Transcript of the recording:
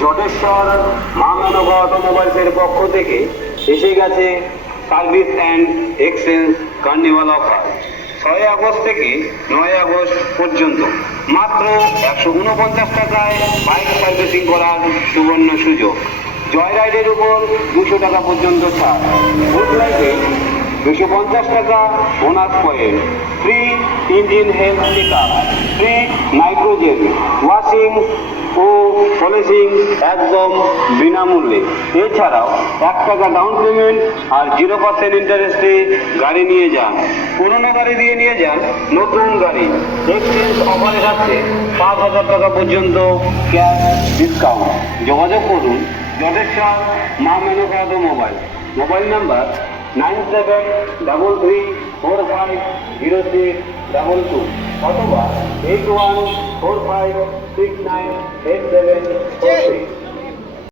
জটেশ্বর মা মেনকা অটোমোবাইলসের পক্ষ থেকে এসে গেছে service and exchange carnival offer. 6 August থেকে 9 আগস্ট পর্যন্ত মাত্র 149 টাকায় বাইক সার্ভিসিং করার সুবর্ণ সুযোগ। জয় রাইডের উপর 200 টাকা পর্যন্ত ছাড়। ফুড লাইফে 250 টাকা bonus point, free engine health check up, free nitrogen washing ও পলিশিং একদম বিনামূল্যে। এছাড়াও 1 টাকা ডাউন পেমেন্ট আর 0% ইন্টারেস্টে গাড়ি নিয়ে যান। পুরনো গাড়ি দিয়ে নিয়ে যান নতুন গাড়ি। এক্সচেঞ্জ অফারে থাকছে 5,000 টাকা পর্যন্ত ক্যাশ ডিসকাউন্ট। যোগাযোগ করুন জটেশ্বর মা মেনকা অটোমোবাইল। মোবাইল নাম্বার 9733450622 অথবা 8145698747।